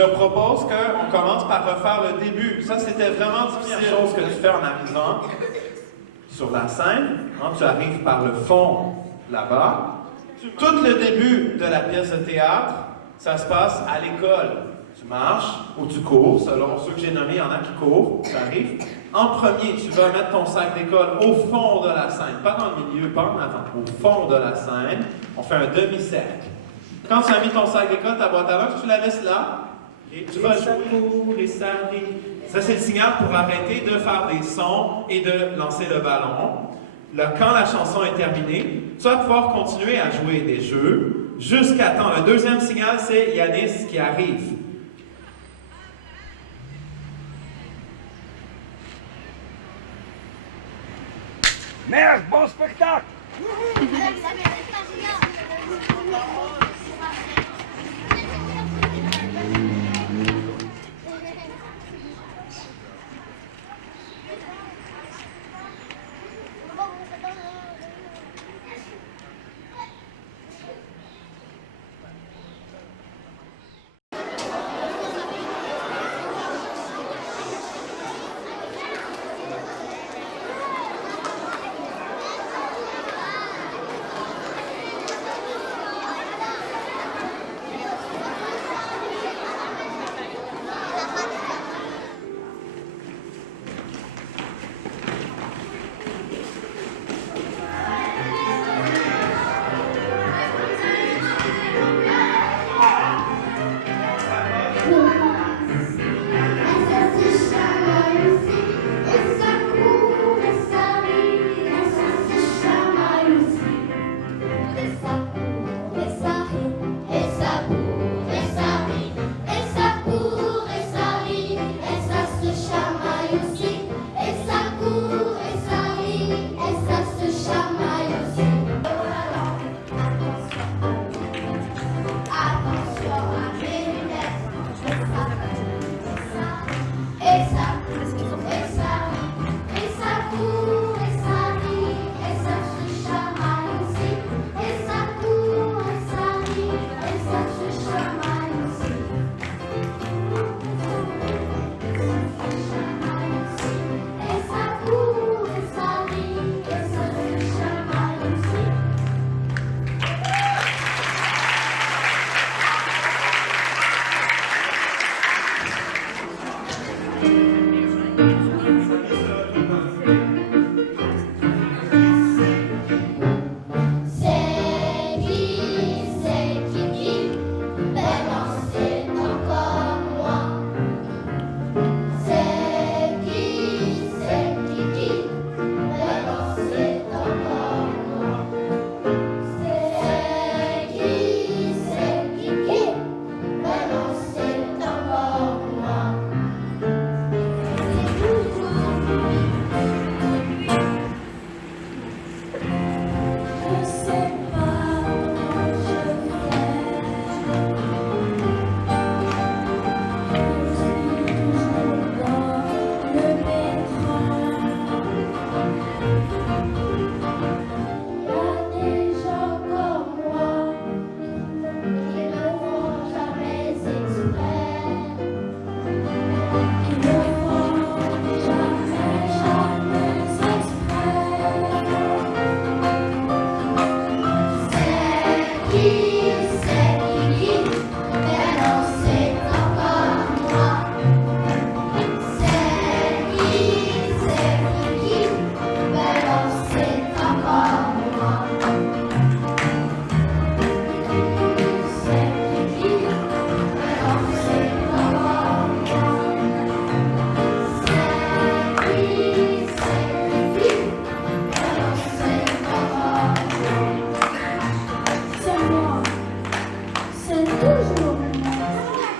Je propose qu'on commence par refaire le début. Ça, c'était vraiment difficile. La première chose que tu fais en arrivant sur la scène, quand tu arrives par le fond là-bas, tout le début de la pièce de théâtre, ça se passe à l'école. Tu marches ou tu cours, selon ceux que j'ai nommés, il y en a qui courent, tu arrives. En premier, tu vas mettre ton sac d'école au fond de la scène, pas dans le milieu, pas en avant, au fond de la scène. On fait un demi-cercle. Quand tu as mis ton sac d'école, ta boîte à lunch, tu la laisses là, et tu vas jouer, et ça arrive. Ça, c'est le signal pour arrêter de faire des sons et de lancer le ballon. Là, quand la chanson est terminée, tu vas pouvoir continuer à jouer des jeux jusqu'à temps. Le deuxième signal, c'est Yanis qui arrive. Merde, bon spectacle!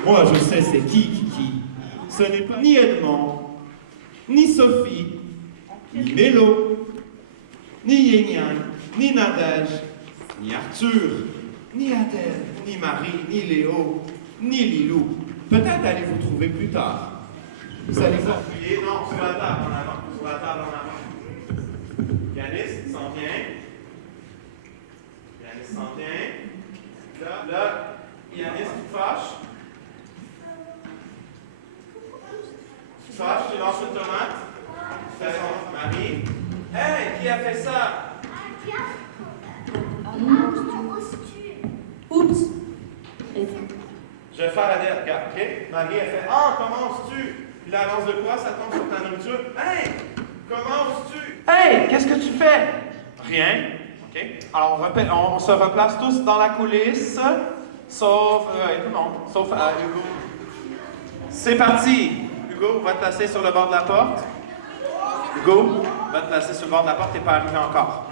Moi, je sais c'est qui. Ce n'est pas ni Edmond, ni Sophie, ni Mélo, ni Yin-Yang, ni Nadège, ni Arthur, ni Adèle, ni Marie, ni Léo, ni Lilou. Peut-être allez-vous trouver plus tard. Vous allez vous appuyer, non, sur la table en avant, sur la table en avant. Yanis s'en vient. Yanis s'en vient. Là, Yanis qui fâche. fâches, tu lances une tomate. Fais son Marie. Hey, qui a fait ça? Oups. Je vais faire Adèle, regarde, ok? Marie, elle fait ah, commences-tu? Puis la lance de quoi, ça tombe sur ta nourriture. Hey, commences-tu? Hey, qu'est-ce que tu fais? Rien. Ok? Alors, on se replace tous dans la coulisse, sauf tout le monde, sauf Hugo. C'est parti! Hugo, va te placer sur le bord de la porte. Hugo, va te placer sur le bord de la porte, t'es pas arrivé encore.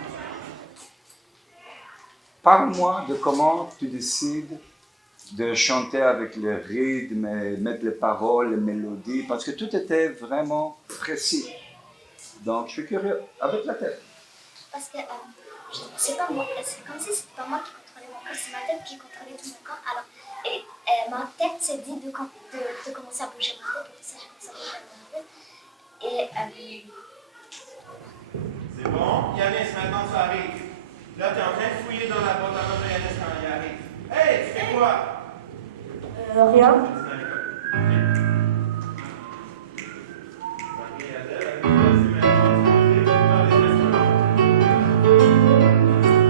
Parle-moi de comment tu décides de chanter avec le rythme, et mettre les paroles, les mélodies, parce que tout était vraiment précis. Donc, je suis curieux, avec la tête. Parce que c'est pas moi, c'est comme si c'était pas moi qui contrôlais mon corps, c'est ma tête qui contrôlait tout mon corps. Alors, ma tête s'est dit de commencer à bouger ma tête, et tout ça, j'ai commencé à bouger ma tête. C'est bon. Yanis, maintenant tu arrives. Là, tu es en train de fouiller dans la boîte à main de Yanis quand il arrive. Hey, tu fais quoi? Rien.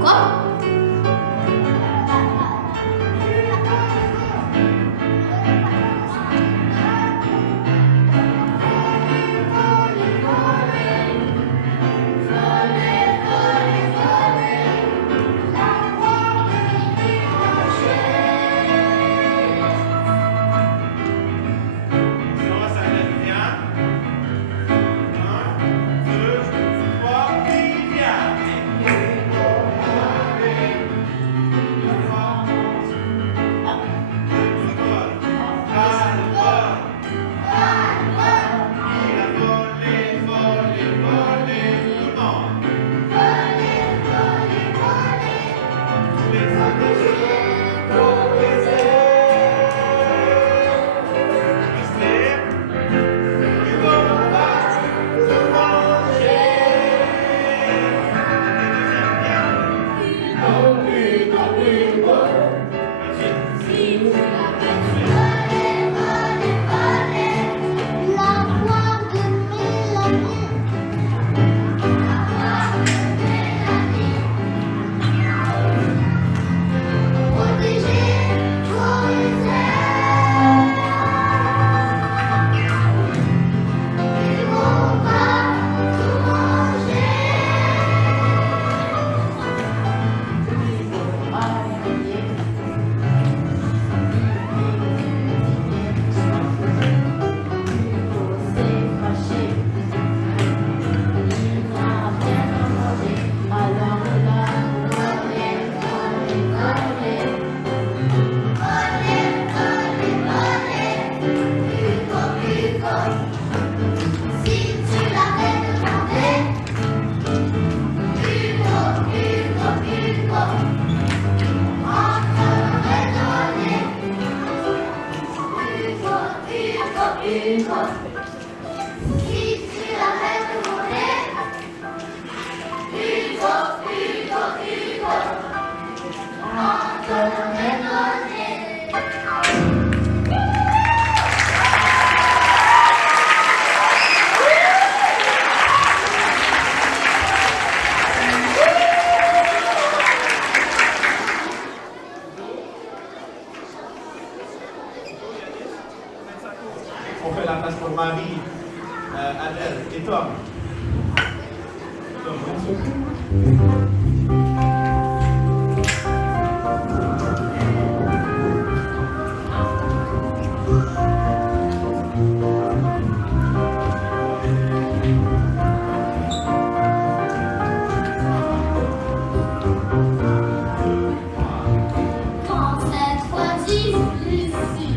Quoi? On fait la place pour Marie, Adèle et Tom. Quand cette fois-ci, quand il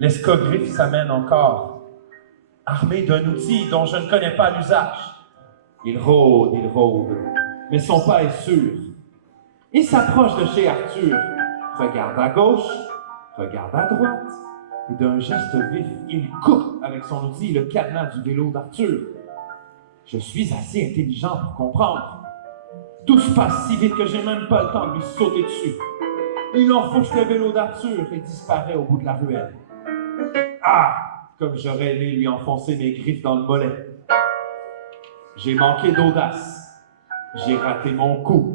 L'escogriffe s'amène encore, armé d'un outil dont je ne connais pas l'usage. Il rôde, mais son pas est sûr. Il s'approche de chez Arthur, regarde à gauche, regarde à droite, et d'un geste vif, il coupe avec son outil le cadenas du vélo d'Arthur. Je suis assez intelligent pour comprendre. Tout se passe si vite que j'ai même pas le temps de lui sauter dessus. Il enfourche le vélo d'Arthur et disparaît au bout de la ruelle. Ah! Comme j'aurais aimé lui enfoncer mes griffes dans le mollet. J'ai manqué d'audace. J'ai raté mon coup.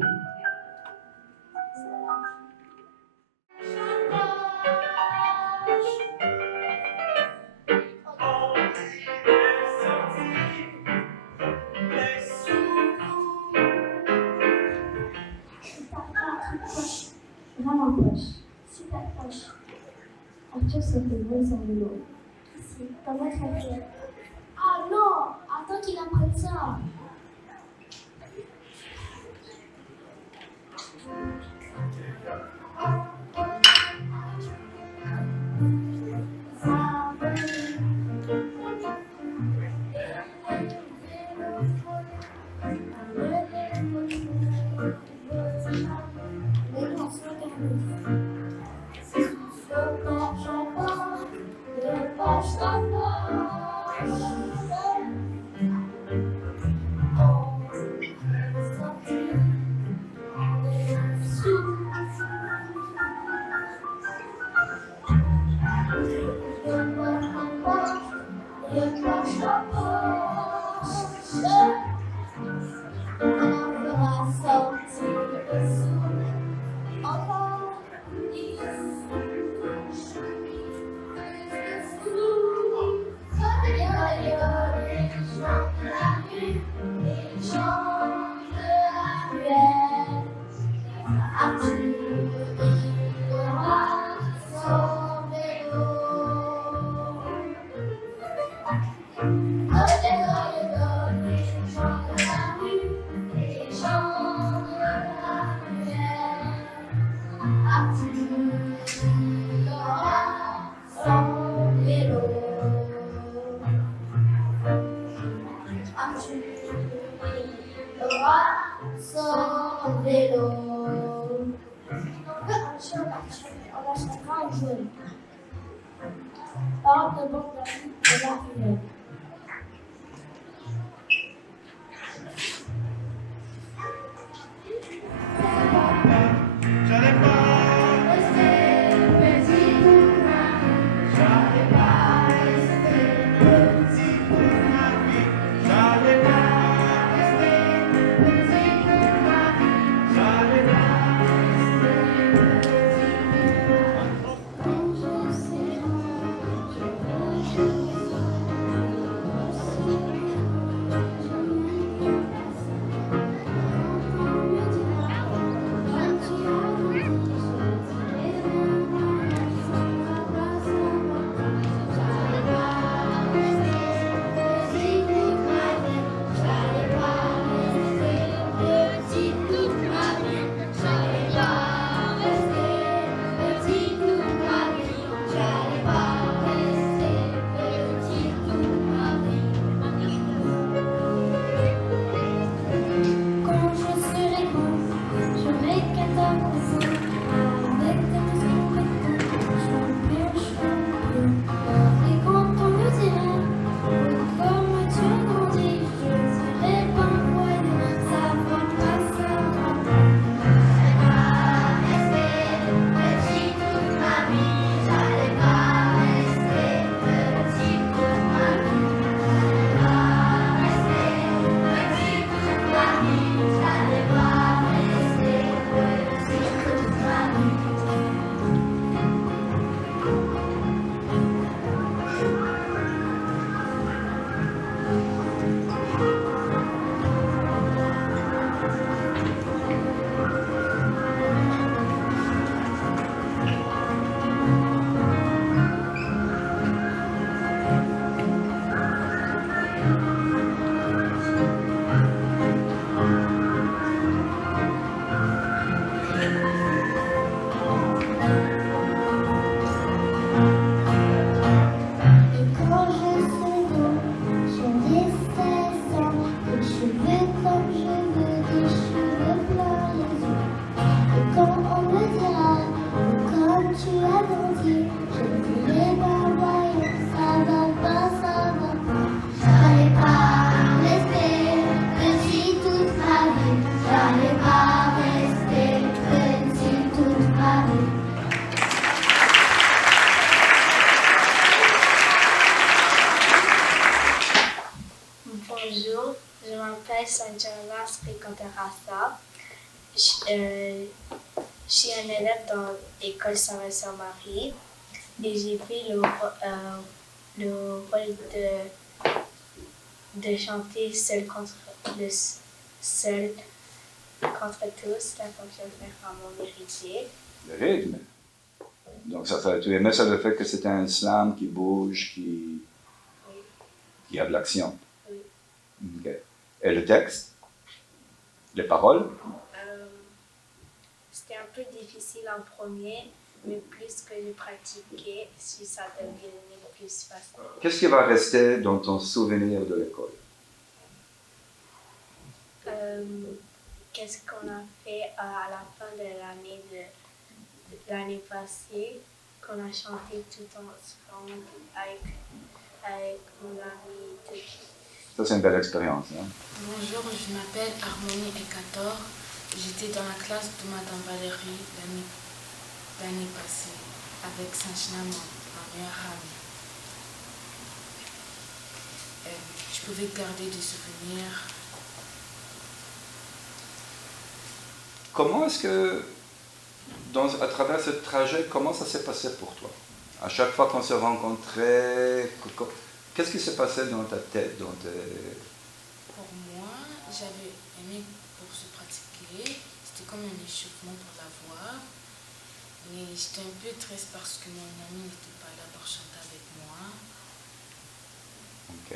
Vraiment proche. Super proche. Arthur se fait voler son vélo. C'est pas moi très fière. Ah non! Attends qu'il apprenne ça. Saint-Germain fréquentera ça. Je suis un élève dans l'école Saint-Vincent-Marie et j'ai pris le rôle de chanter seul contre tous, la fonction faire à mon héritier. Le rythme. Donc, tu aimais ça le fait que c'était un slam qui bouge, qui a de l'action. Oui. OK. Et le texte? Les paroles? C'était un peu difficile en premier, mais plus que je pratiquais, ça devenait plus facile. Qu'est-ce qui va rester dans ton souvenir de l'école? Qu'est-ce qu'on a fait à la fin de l'année passée, qu'on a chanté tout ensemble avec mon ami Tuki. Ça, c'est une belle expérience. Hein? Bonjour, je m'appelle Harmonie Ekator. J'étais dans la classe de Madame Valérie l'année passée avec Sanchina, ma meilleure amie. Je pouvais garder des souvenirs. Comment est-ce que, à travers ce trajet, comment ça s'est passé pour toi? À chaque fois qu'on se rencontrait, qu'est-ce qui s'est passé dans ta tête? Pour moi, j'avais aimé pour se pratiquer. C'était comme un échauffement pour la voix. Mais j'étais un peu triste parce que mon ami n'était pas là pour chanter avec moi. OK.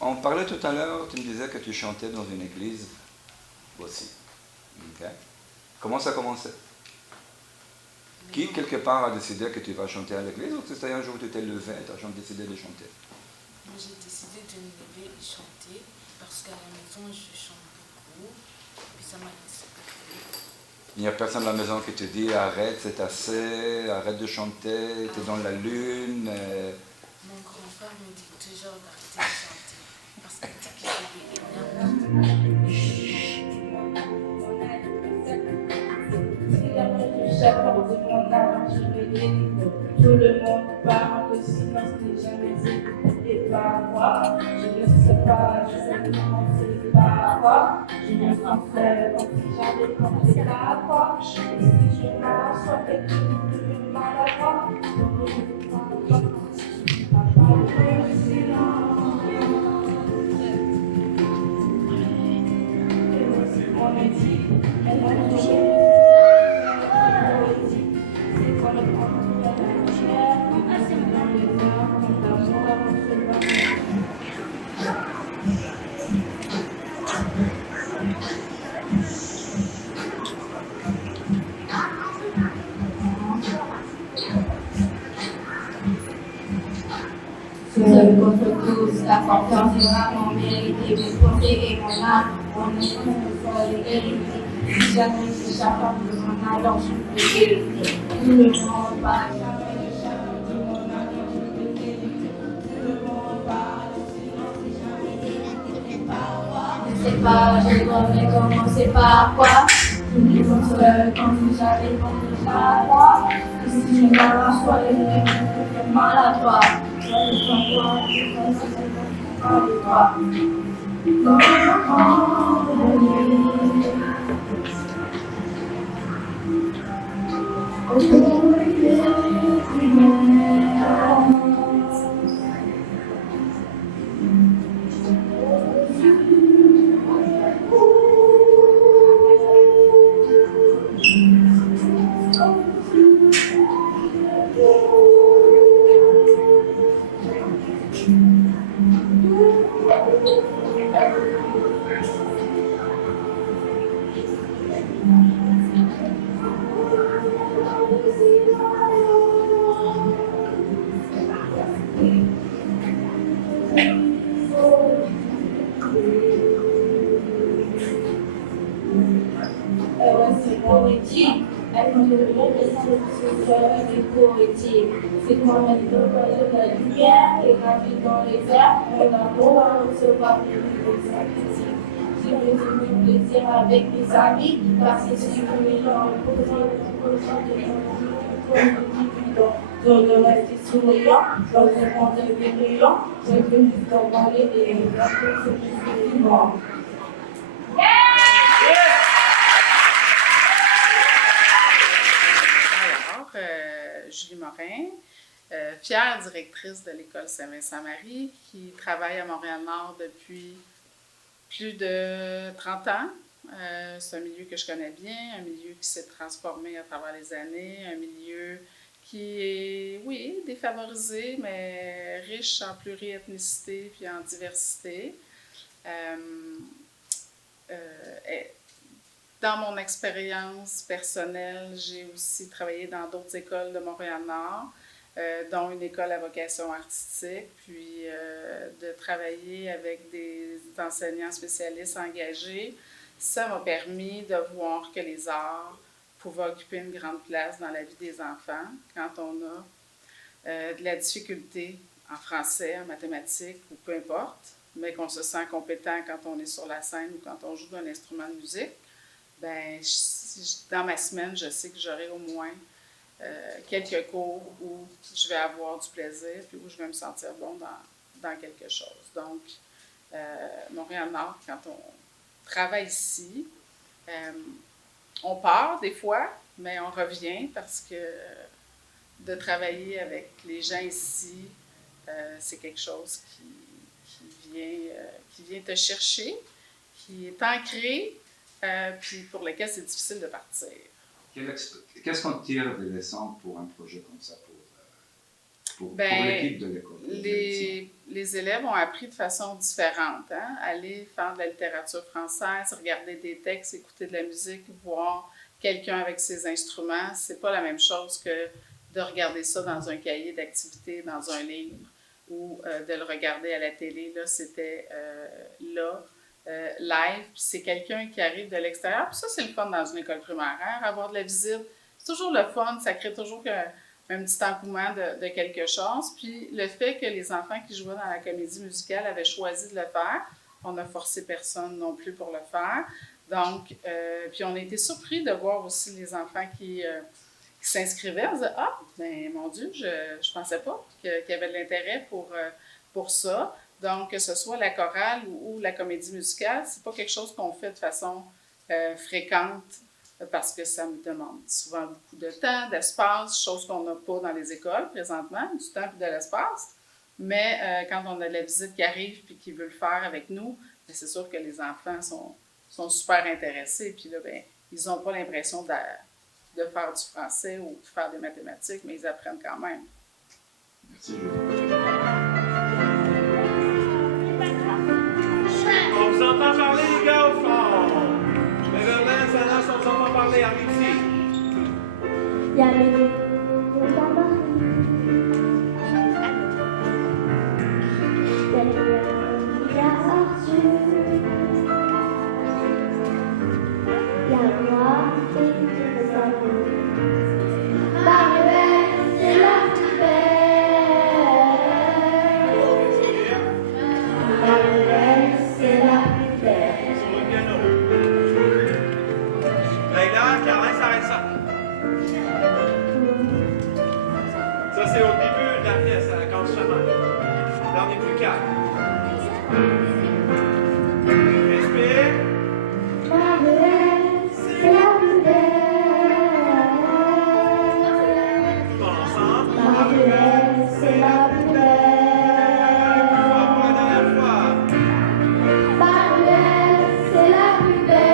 On parlait tout à l'heure, tu me disais que tu chantais dans une église aussi. OK. Comment ça a commencé? Qui, quelque part, a décidé que tu vas chanter à l'église ou c'était un jour où tu t'es levé et tu as décidé de chanter? J'ai décidé de me lever et chanter parce qu'à la maison, je chante beaucoup. Puis ça m'a inspiré. Il n'y a personne à la maison qui te dit arrête, c'est assez, arrête de chanter, tu es dans la lune. Mon grand-père me dit toujours d'arrêter de chanter parce qu'il dit que j'ai des énergies. Chaque part de mon âme, je me délivre. Tout le monde parle, le silence n'est jamais écouté par moi. Je ne sais pas, je sais comment c'est par quoi. Je me sens seule, comme si j'avais compris la foi. Et si je m'assois et que je me maladroit, je me sens pas le silence. Et voici mon métier, elle m'a touché. Seul contre tous, la confiance est vraiment méritée, mes pensées et mon âme, mon esprit me sont les si jamais j'échappe de mon âme, je suis vérité. Tout le monde parle, jamais j'échappe de mon âme, je suis vérité. Tout le monde parle, silence et jamais par quoi. Je sais pas, je dois commencer par quoi. Je me sens seule quand j'avais compris la foi. Et si je m'assois, je suis maladroit. C'est comme un de la lumière et rapide dans les airs, on a beau à recevoir des sacrifices. J'ai résolu le plaisir avec mes amis, car c'est stimulant et posant de le rester souriant, dans un monde brillant, j'ai venu t'envoyer des rapports sur le vivant. Julie Morin, fière directrice de l'École Saint-Vincent-Marie, qui travaille à Montréal-Nord depuis plus de 30 ans. C'est un milieu que je connais bien, un milieu qui s'est transformé à travers les années, un milieu qui est, oui, défavorisé, mais riche en pluriethnicité puis en diversité. Dans mon expérience personnelle, j'ai aussi travaillé dans d'autres écoles de Montréal-Nord, dont une école à vocation artistique, puis de travailler avec des enseignants spécialistes engagés. Ça m'a permis de voir que les arts pouvaient occuper une grande place dans la vie des enfants quand on a de la difficulté en français, en mathématiques ou peu importe, mais qu'on se sent compétent quand on est sur la scène ou quand on joue d'un instrument de musique. Ben, dans ma semaine, je sais que j'aurai au moins quelques cours où je vais avoir du plaisir puis où je vais me sentir bon dans quelque chose. Donc, Montréal-Nord, quand on travaille ici, on part des fois, mais on revient parce que de travailler avec les gens ici, c'est quelque chose qui vient te chercher, qui est ancré, puis pour lequel c'est difficile de partir. Qu'est-ce qu'on tire des leçons pour un projet comme ça, pour l'équipe de l'école? Les élèves ont appris de façon différente. Hein? Aller faire de la littérature française, regarder des textes, écouter de la musique, voir quelqu'un avec ses instruments, c'est pas la même chose que de regarder ça dans un cahier d'activité, dans un livre, ou de le regarder à la télé. Là, c'était live, puis c'est quelqu'un qui arrive de l'extérieur. Puis ça, c'est le fun dans une école primaire. Hein? Avoir de la visite, c'est toujours le fun, ça crée toujours un petit engouement de quelque chose. Puis le fait que les enfants qui jouaient dans la comédie musicale avaient choisi de le faire, on n'a forcé personne non plus pour le faire. Donc, puis on a été surpris de voir aussi les enfants qui s'inscrivaient. On se disait, ah, ben mon Dieu, je pensais pas qu'il y avait de l'intérêt pour ça. Donc, que ce soit la chorale ou la comédie musicale, c'est pas quelque chose qu'on fait de façon fréquente parce que ça me demande souvent beaucoup de temps, d'espace, chose qu'on n'a pas dans les écoles présentement, du temps et de l'espace. Mais quand on a de la visite qui arrive et qui veut le faire avec nous, bien, c'est sûr que les enfants sont super intéressés. Puis là, bien, ils n'ont pas l'impression de faire du français ou de faire des mathématiques, mais ils apprennent quand même. Merci, Julie. On vous entend parler, les gars, au fond. Mais Verlaine, Sanas, on vous entend parler, allez-y. Il y a le tambour. Il y a Arthur. Il y a moi et tous les amis. Marie-Belle, c'est la plus belle. Marie-Belle, c'est la plus belle. Sur le piano. Leïla, Caroline, s'arrête ça. Ça, c'est au début de la pièce, quand je chante. Dernier plus calme. Respire. Marie-Belle, c'est la plus belle. Tout ensemble. Marie-Belle, c'est la plus belle. Plus fort pour la dernière fois. Marie-Belle, c'est la plus belle.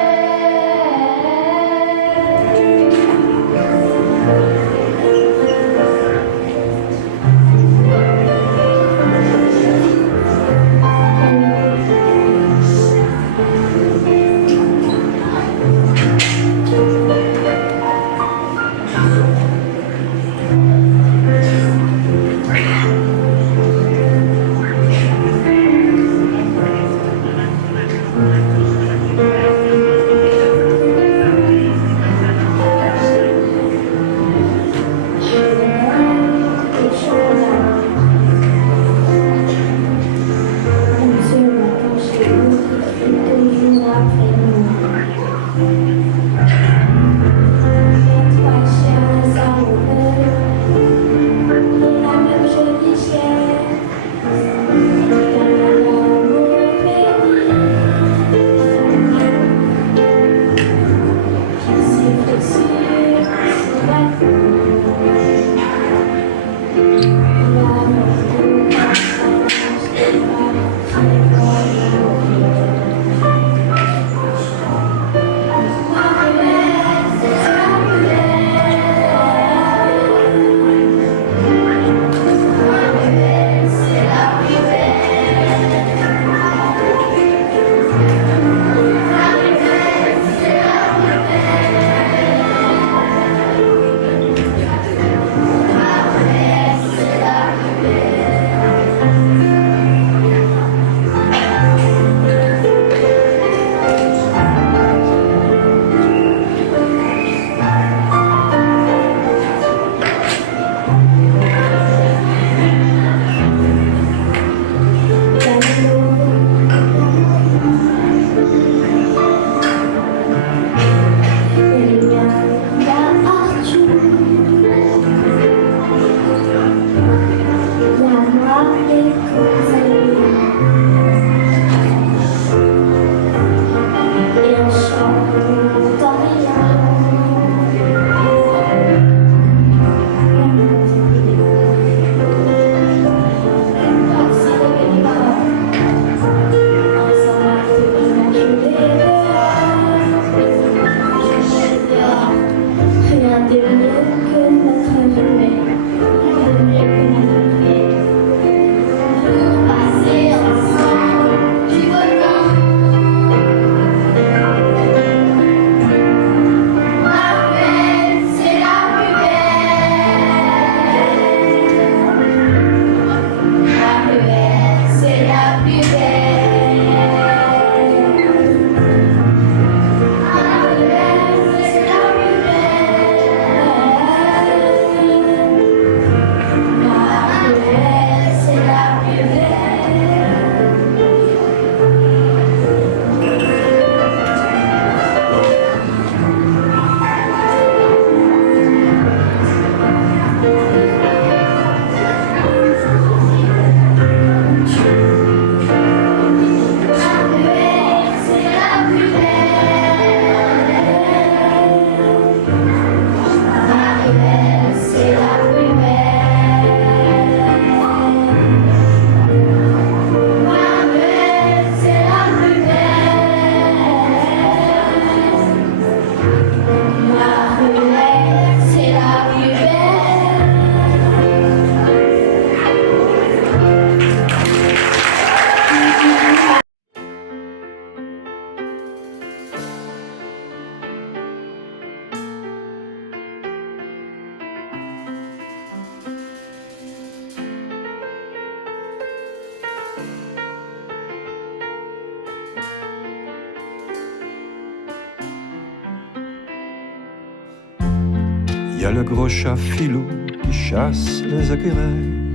a le gros chat Filou qui chasse les écureuils.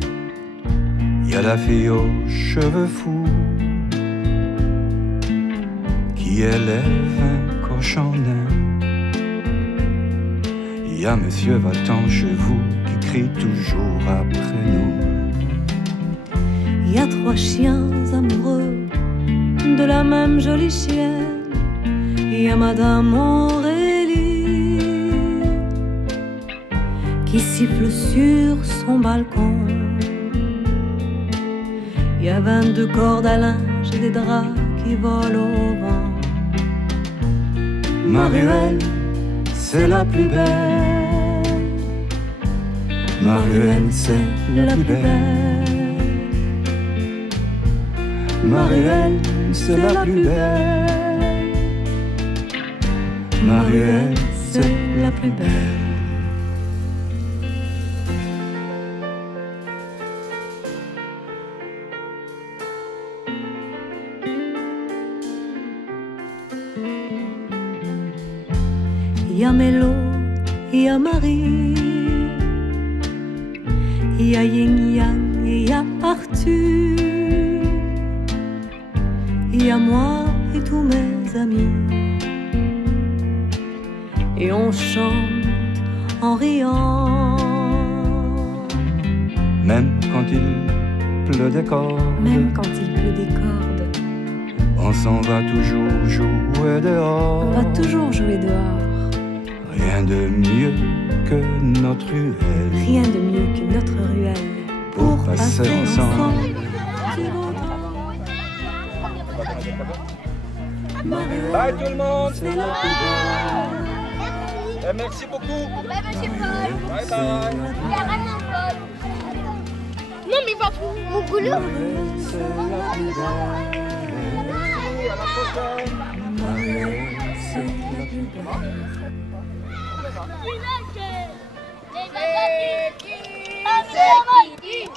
Il y a la fille aux cheveux fous qui élève un cochon nain. Il y a Monsieur Va-t'en chez vous qui crie toujours après nous. Il y a 3 chiens amoureux de la même jolie chienne. Il y a Madame Aurélie qui siffle sur son balcon. Il y a 22 cordes à linge et des draps qui volent au vent. Maruelle, c'est la plus belle. Maruelle, c'est la plus belle. Maruelle, c'est la plus belle. Maruelle, c'est la plus belle. Il y a Mélo, il y a Marie, il y a Yin Yang et il y a Arthur. Il y a moi et tous mes amis. Et on chante en riant. Même quand il pleut des cordes, Même quand il pleut des cordes, on s'en va toujours jouer dehors. on va toujours jouer dehors. Rien de mieux que notre ruelle. Rien de mieux que notre ruelle Pour passer ensemble. Bye tout le monde. C'est la plus belle. Et merci beaucoup. Bye, monsieur Paul. Bye bye. Carrément, Paul. Non, mais il va pour mon boulot. À la prochaine. C'est qui?